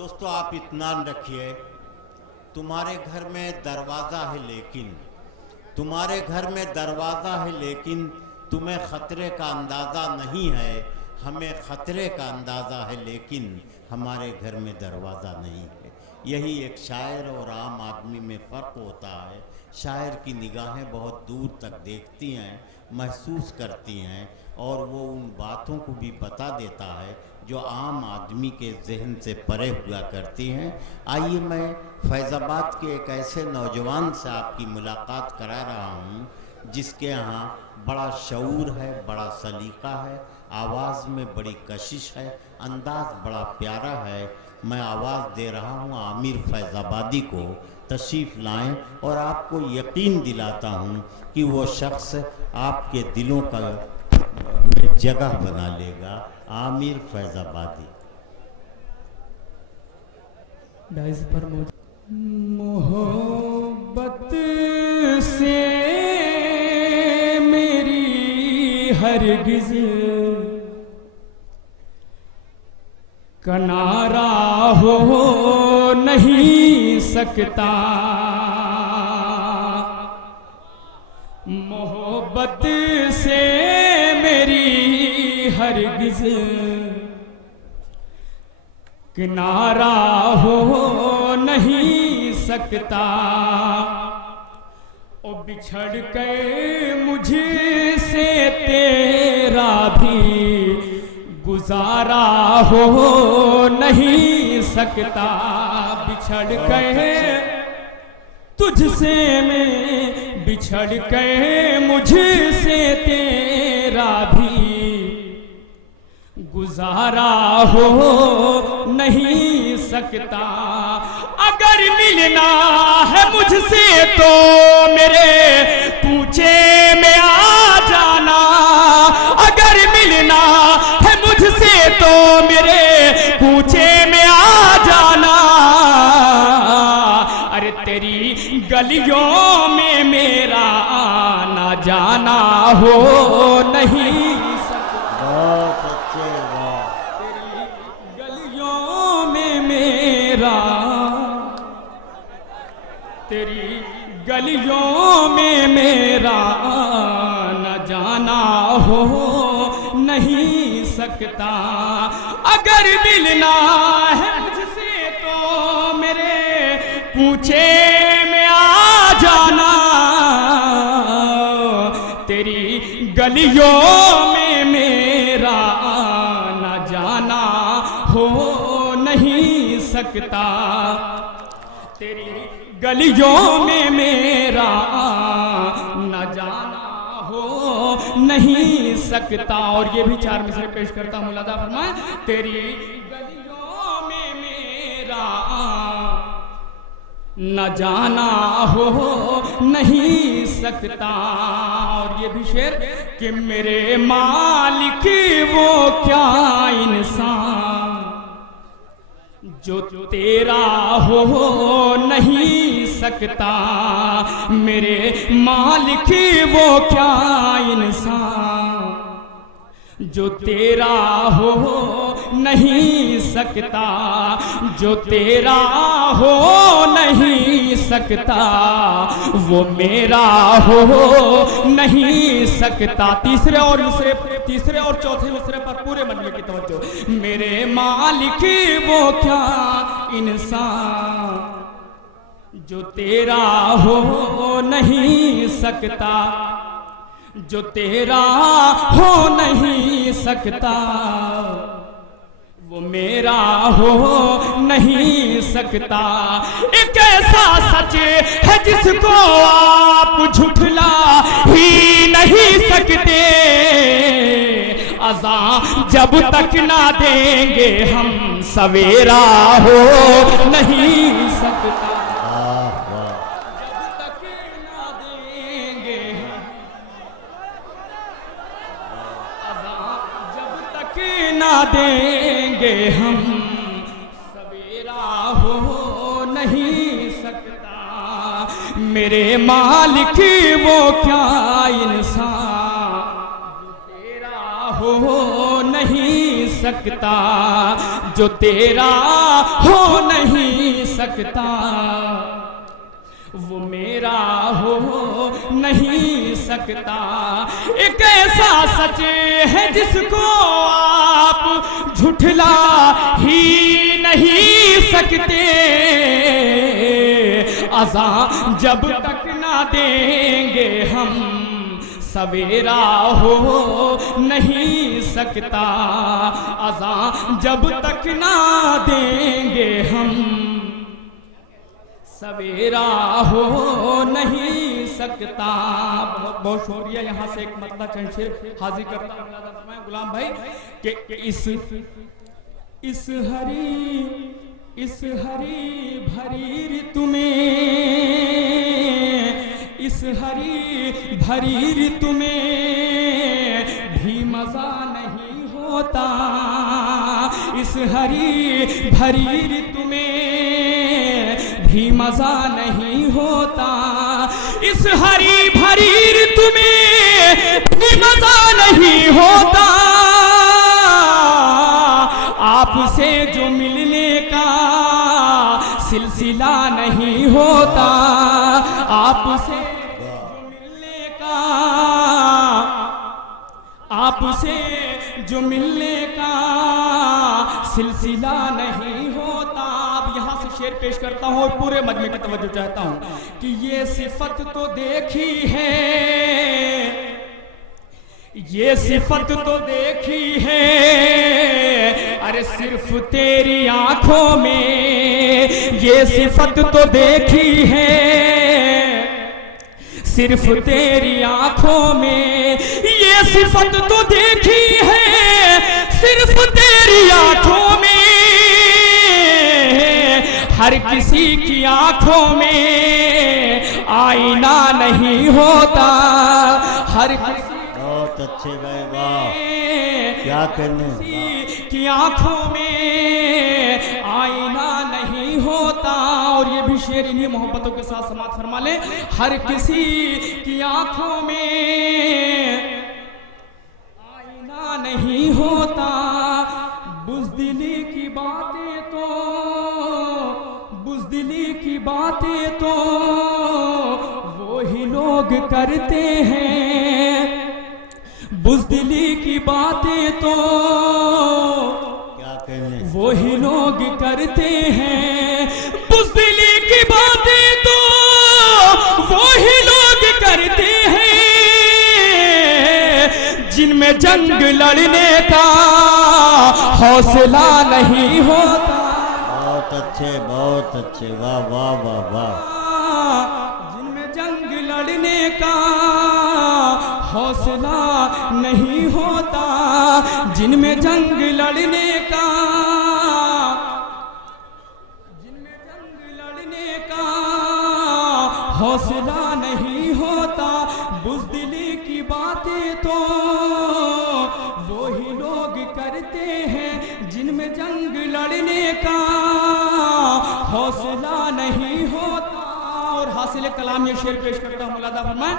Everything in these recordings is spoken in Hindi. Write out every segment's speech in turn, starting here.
दोस्तों आप इत्मीनान रखिए, तुम्हारे घर में दरवाज़ा है लेकिन तुम्हारे घर में दरवाज़ा है लेकिन तुम्हें ख़तरे का अंदाज़ा नहीं है। हमें ख़तरे का अंदाज़ा है लेकिन हमारे घर में दरवाज़ा नहीं है। यही एक शायर और आम आदमी में फ़र्क होता है। शायर की निगाहें बहुत दूर तक देखती हैं, महसूस करती हैं और वो उन बातों को भी बता देता है जो आम आदमी के जहन से परे हुआ करती हैं। आइए मैं फैज़ाबाद के एक ऐसे नौजवान से आपकी मुलाकात करा रहा हूँ जिसके यहाँ बड़ा शऊर है, बड़ा सलीका है, आवाज़ में बड़ी कशिश है, अंदाज़ बड़ा प्यारा है। मैं आवाज़ दे रहा हूँ आमिर फैज़ाबादी को, तशरीफ़ लाएं और आपको यकीन दिलाता हूँ कि वो शख्स आपके दिलों का में जगह बना लेगा। आमिर फैज़ाबादी। मोहब्बत से मेरी हरगिज़ किनारा हो नहीं सकता। मोहब्बत से मेरी हरगिज़ किनारा हो नहीं सकता। ओ बिछड़ के मुझसे तेरा भी गुजारा हो नहीं सकता। बिछड़ के तुझसे मैं बिछड़ के मुझसे तेरा भी गुजारा हो नहीं सकता। अगर मिलना है मुझसे तो मेरे पूछे में आ जाना। अगर मिलना है मुझसे तो मेरे पूछे में आ जाना। अरे तेरी गलियों में मेरा आना जाना हो नहीं तेरी गलियों में मेरा आना जाना हो नहीं सकता। अगर मिलना है मुझसे तो मेरे पूछे में आ जाना। तेरी गलियों में मेरा आना जाना हो नहीं सकता। तेरी गलियों में मेरा न जाना हो नहीं सकता। और ये भी चार मिसरे पेश करता हूँ, मुलादा फरमाए। तेरी गलियों में मेरा न जाना हो नहीं सकता। और ये भी शेर कि मेरे मालिक वो क्या इंसान जो तेरा हो नहीं सकता। मेरे मालिक वो क्या इंसान जो तेरा हो नहीं सकता। जो तेरा हो नहीं सकता वो मेरा हो नहीं सकता। तीसरे और चौथे मिसरे पर पूरे मजमे की तवज्जो। मेरे मालिक वो क्या इंसान जो तेरा हो नहीं सकता। जो तेरा हो नहीं सकता वो मेरा हो नहीं सकता। एक ऐसा सच है जिसको आप झुठला ही नहीं सकते। अज़ा जब तक ना देंगे हम सवेरा हो नहीं सकता। ना देंगे हम सवेरा हो नहीं सकता। मेरे मालिक वो क्या इंसान जो तेरा हो नहीं सकता। जो तेरा हो सकता, वो मेरा हो नहीं सकता। एक ऐसा सच है जिसको आप झुठला ही नहीं सकते, अज़ा जब तक ना देंगे हम सवेरा हो नहीं सकता, अज़ा जब तक ना देंगे हम सवेरा हो नहीं सकता। बहुत बहुत शुक्रिया। यहाँ से एक मतलब चंद शेर हाजिर करता हूँ गुलाम भाई कि इस हरी भरी ऋतु में, इस हरी भरी ऋतु में भी मजा नहीं होता, इस हरी भरी ऋतु में भी मजा नहीं होता, इस हरी भरी ऋतु में भी मजा नहीं होता। आपसे जो मिलने का सिलसिला नहीं होता, आपसे जो मिलने का, आपसे जो मिलने का सिलसिला नहीं होता। अब यहाँ से शेर पेश करता हूँ और पूरे मजमे की तवज्जो चाहता हूँ कि ये सिफत तो देखी है, ये सिफत तो देखी है, अरे सिर्फ तेरी आंखों में, ये सिफत तो देखी है सिर्फ तेरी आंखों में, ये सिफत तो देखी है सिर्फ तेरी आंखों में। हर किसी की आंखों में आईना नहीं होता, हर किसी बहुत अच्छे भाई, वाह क्या कहने की आंखों में आईना नहीं होता। और ये भी शेर इन्हीं मोहब्बतों के साथ समाप्त फरमा ले। हर किसी की आंखों में आईना नहीं होता, बुज़दिली की बातें तो, बुज़दिली की बातें तो वो ही लोग करते हैं, बुज़दिली की बातें तो क्या कहने वही लोग करते हैं, बुज़दिली की बातें तो वही लोग करते हैं, जिनमें जंग लड़ने का हौसला नहीं होता। बहुत अच्छे, वाह वाह वाह वाह। जिनमें जंग लड़ने का हौसला नहीं होता, जिनमें जंग लड़ने का, जिनमें जंग लड़ने का हौसला नहीं होता, बुज़दिली की बातें तो वही लोग करते हैं, जिनमें जंग लड़ने का हौसला नहीं होता। और हासिल कलाम ये शेर पेश करता हूँ, मुलादा फरमाए,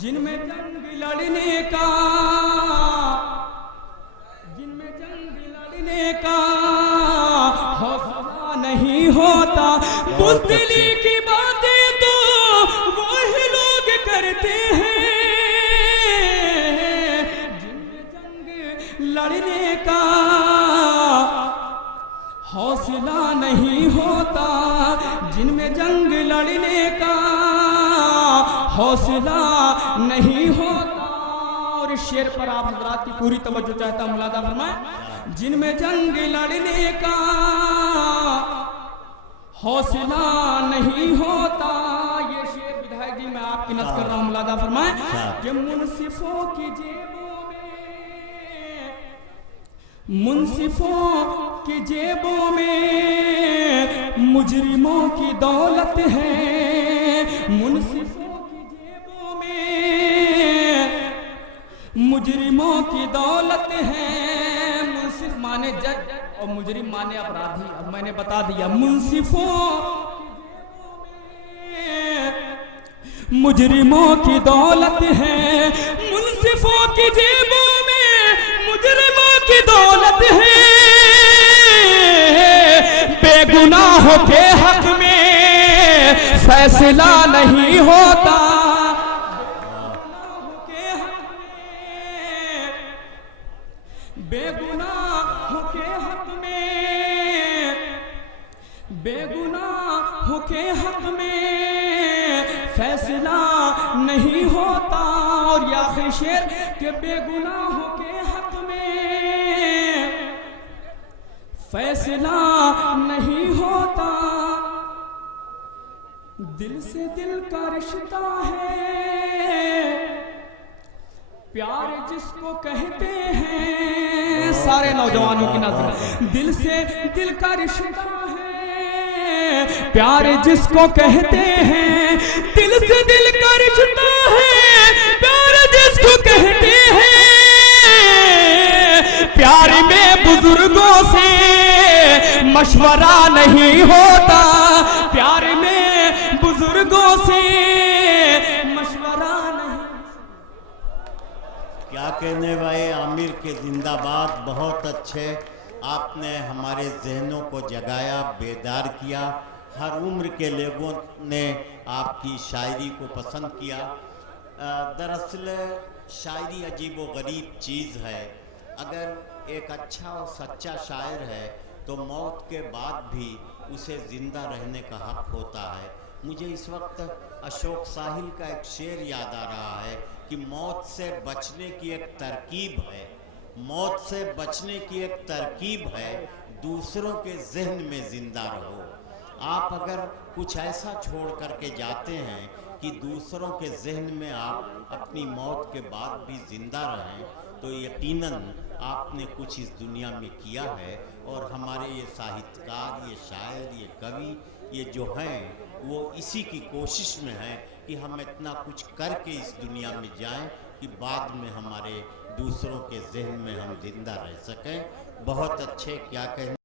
जिनमें जंग लड़ने का, जिनमें जंग लड़ने का हौसला नहीं होता, बुज़दिली की बातें तो वही लोग करते हैं, जिनमें जंग लड़ने का हौसला नहीं होता, जिनमें जंग लड़ने का हौसला नहीं होता। और इस शेर पर आप हज़रात की पूरी तवज्जो चाहता हूं, मुलादा फरमाए, जिनमें जंग लड़ने का हौसला नहीं होता। ये शेर विधायक जी मैं आपकी नज़र कर रहा हूं, मुलादा फरमाए कि मुनसिफों की जेबों में, मुनसिफों की जेबों में मुजरिमों की दौलत है, मुनसिफों की जेबों में मुजरिमों की दौलत है। मुनसिफ माने जज और मुजरिम माने अपराधी। अब मैंने बता दिया, मुनसिफों मुजरिमों की दौलत है, मुनसिफों की जेबों में मुजरिमों की दौलत है, बेगुनाहों के हक फैसला नहीं होता। बेगुनाहों के हक में, बेगुनाहों के हक में फैसला नहीं होता। और या आखिरी शेर के बेगुनाहों के हक में फैसला नहीं होता। दिल से दिल का रिश्ता है, प्यार जिसको कहते हैं, सारे नौजवानों की नजर, दिल से दिल का रिश्ता है, प्यार जिसको कहते हैं, दिल से दिल का रिश्ता है, प्यार जिसको कहते हैं। प्यार में बुजुर्गों से मशवरा नहीं होता, प्यार में बुजुर्गों से मशवरा नहीं। क्या कहने भाई, आमिर के जिंदाबाद। बहुत अच्छे, आपने हमारे जहनों को जगाया, बेदार किया। हर उम्र के लोगों ने आपकी शायरी को पसंद किया। दरअसल शायरी अजीब व गरीब चीज़ है। अगर एक अच्छा और सच्चा शायर है तो मौत के बाद भी उसे ज़िंदा रहने का हक होता है। मुझे इस वक्त अशोक साहिल का एक शेर याद आ रहा है कि मौत से बचने की एक तरकीब है, मौत से बचने की एक तरकीब है, दूसरों के जहन में जिंदा रहो। आप अगर कुछ ऐसा छोड़ करके जाते हैं कि दूसरों के जहन में आप अपनी मौत के बाद भी जिंदा रहें, तो यकीनन आपने कुछ इस दुनिया में किया है। और हमारे ये साहित्यकार, ये शायर, ये कवि, ये जो हैं वो इसी की कोशिश में हैं कि हम इतना कुछ करके इस दुनिया में जाएं कि बाद में हमारे दूसरों के जहन में हम जिंदा रह सकें। बहुत अच्छे, क्या कहने